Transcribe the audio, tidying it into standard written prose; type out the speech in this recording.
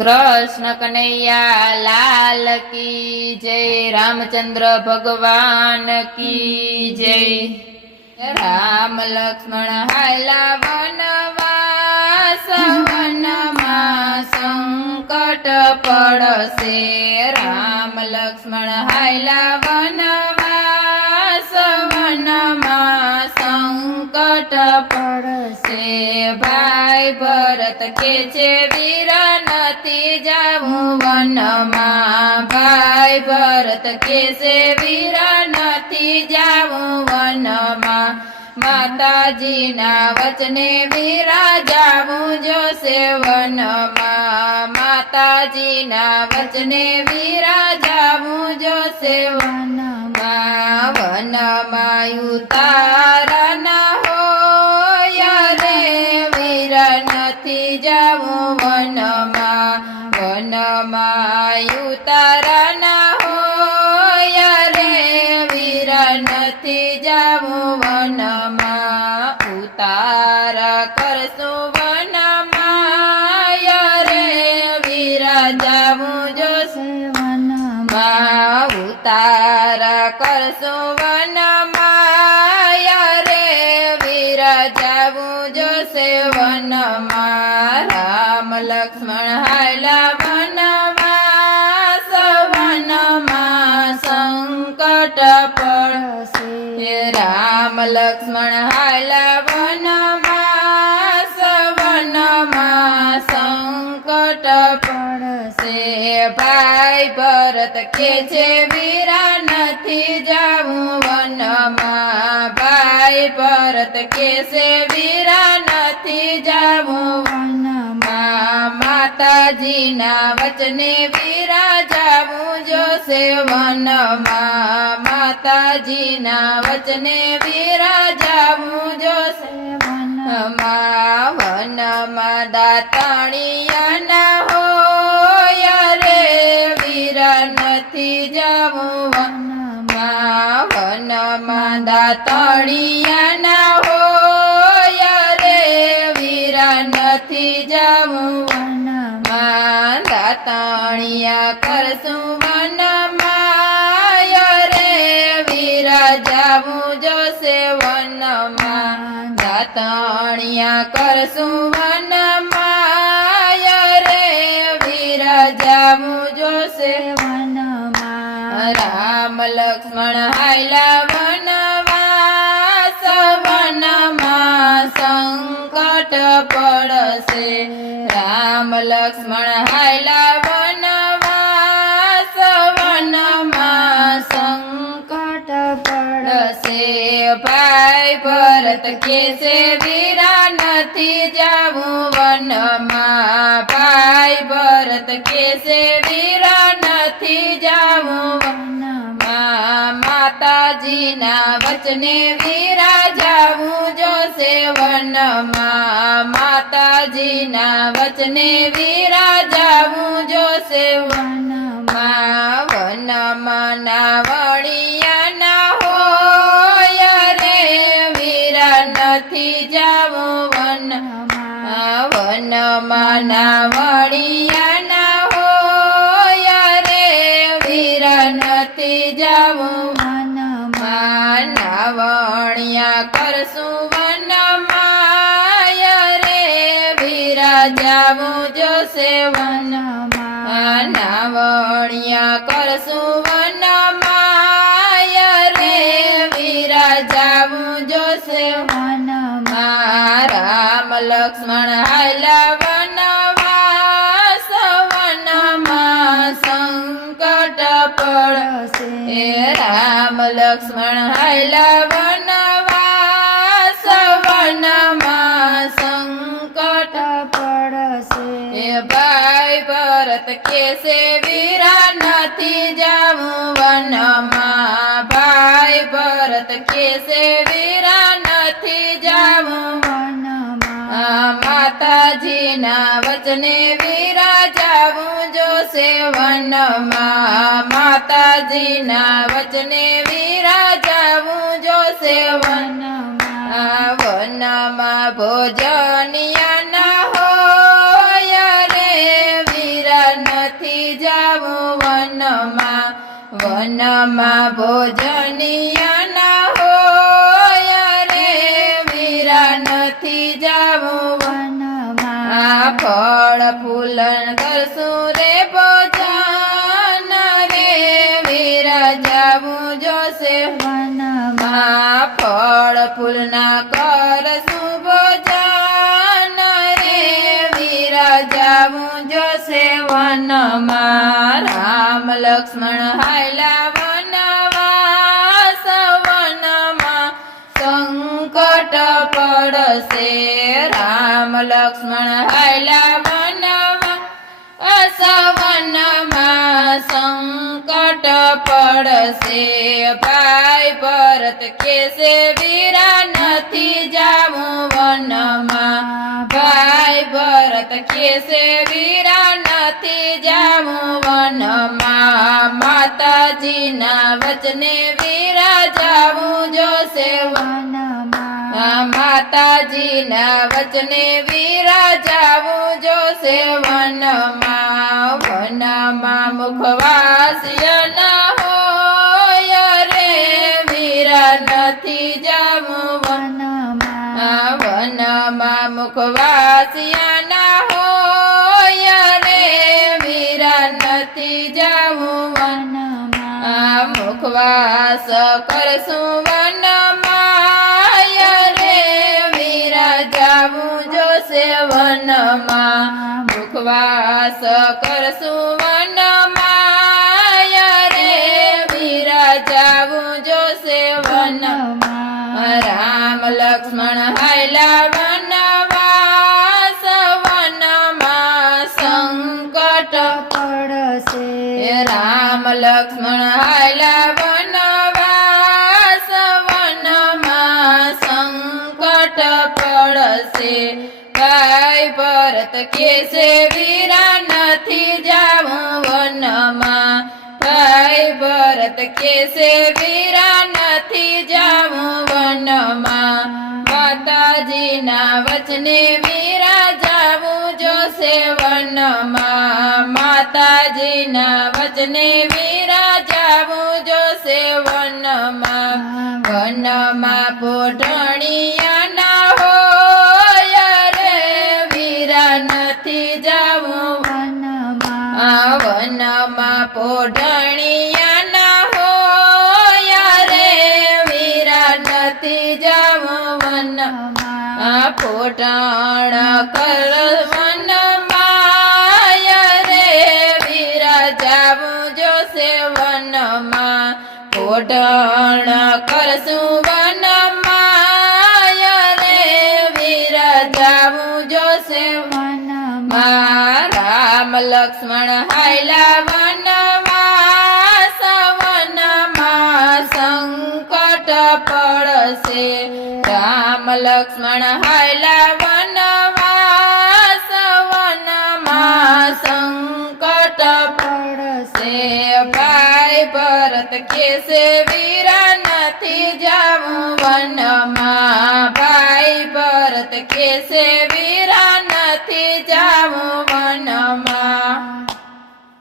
कृष्ण कन्हैया लाल की जय। रामचंद्र भगवान की जय। राम लक्ष्मण हायला वनवास, वनमा संकट पड़से। राम लक्ष्मण हायला वनवास, वनमा संकट पड़से। भाई भरत के छे वीर नथी जाऊं वनमा। भाई भरत के से वीर नथी जाऊं वनमा। माताजी ना वचने वीरा जाऊं जो से वनमा। माताजी ना वचने वीरा जाऊं जो से वनमा। वनमा उतारा न होय रे वीर नथी जाऊं वनमा। वनमा उतारा न होय रे वीर नथी जाऊं वनमा। उतारा करसूं वनमा रे वीर जाऊं जो से वनमा। उतारा करसूं वनमा रे वीर जाऊं जो से वनमा। राम लक्ष्मण हायला वनवास, वनमा संकट पड़से। राम लक्ष्मण हायला वनवास, वनमा संकट पड़से। भाई भरत के छे वीरा नथी जाऊं वनमा। भाई भरत के से वीरा नथी जाऊं वनमा। माताजी ना वचने वीरा जाऊं जो से वनमा। माताजी ना वचने वीरा जाऊं जो से वनमा। वनमा दाताणिया न होय रे वीर नथी जाऊं वनमा। वनमा दाताणिया न होय रे वीर नथी जाऊं वनमा। दाताणिया करसूं वनमा रे वीर जाऊं जो से वनमा। दाताणिया करसूं वनमा रे वीर जाऊं जो से वनमा। राम लक्ष्मण हायला वनवास, वनमा संकट पड़से। राम लक्ष्मण हायला वनवास, वनमा संकट पड़से। भाई भरत के से वीरा नथी जाऊं वनमा। भाई भरत के से वीरा नथी जाऊं वनमा। माताजी ना वचने वीरा जाऊं जो से वनमा। माताजी ना वचने वीरा जाऊं जो से वनमा। वनमा ना वणिया न होय रे वीर नथी जाऊं वनमा। वनमा ना वणिया न होय रे वीर नथी जाऊं वनमा। नावणिया करसूं वनमा रे वीर जाऊं जो से वनमा। नावणिया करसूं वनमा रे वीर जाऊं जो से वनमा। राम लक्ष्मण हायला वनवास, वनमा संकट पड़से। राम लक्ष्मण हायला वनवास, वनमा संकट पड़से। भाई भरत के से वीरा नथी जाऊं वनमा। भाई भरत के से वीरा नथी जाऊं वनमा। माताजी ना वचने वीरा जाऊं जो से वनमा। माताजी ना वचने वीरा जाऊं जो से वनमा। वनमा भोजनिया न होय रे वीर વનમાં ભોજનિયા ના હોય રે વીરા નથી જાવું વનમાં ફળ ફૂલ કરશું રે ભોજન રે વીરા જાવું જોશે વનમાં ફળ ફૂલ ના કરશું ભોજન રે વીરા જાવું જોશે વનમાં રામ લક્ષ્મણ હાયલા વનવાસ વનમાં સંકટ પડશે રામ લક્ષ્મણ હાયલા વનવાસ વનમાં સંકટ પડશે ભાઈ ભરત કેસે વીરા નથી જાવું વનમાં ભાઈ ભરત કેસે વીરા નથી જાવું વનમાં માતાજીના વચને વીરા જાવું જોશે વનમાં માતાજીના વચને વીરા જાવું જોશે વનમાં વનમાં મુખવાસ્ય ના હોય રે વીરા નથી જાવું વનમાં મુખવાસ્ય ના હોય રે વીરા નથી જાવું વનમાં મુખવાસ કરશું વનમાં રે વીરા જાવું જોશે વનમાં મુખવાસ કરશું વનમાં રે વીરા જાવું જોશે વનમાં રામ લક્ષ્મણ હાયલા વનવાસ વનમાં સંકટ પડશે રામ લક્ષ્મણ હાયલા વનવાસ વનમાં સંકટ પડશે ભાઈ ભરત કેસે વીરા નથી જાવું વનમાં ભાઈ ભરત કેસે વીરા નથી જાવું વનમાં માતાજીના વચને વીરા જાવું જોશે વનમાં માતાજીના વચને વીરા જાવું જોશે વનમાં વનમાં પોઢણિયા ના હોય રે વીરા નથી જાવું વનમાં પોઢણિયા ના હોય રે વીરા નથી જાવું વનમાં પોઢણ કર વનમાં રે વીરા જાવું જોશે વનમાં પોઢણ કરશું વનમાં રે વીરા જાવું જોશે વનમાં રામ લક્ષ્મણ હાયલા વનવાસ વનમાં સંકટ પડશે રામ લક્ષ્મણ હાયલા વનવાસ વનમાં સંકટ પડશે ભાઈ ભરત કેસે વીરા નથી જાવું વનમાં ભાઈ ભરત કેસે વીરા નથી જાવું વનમાં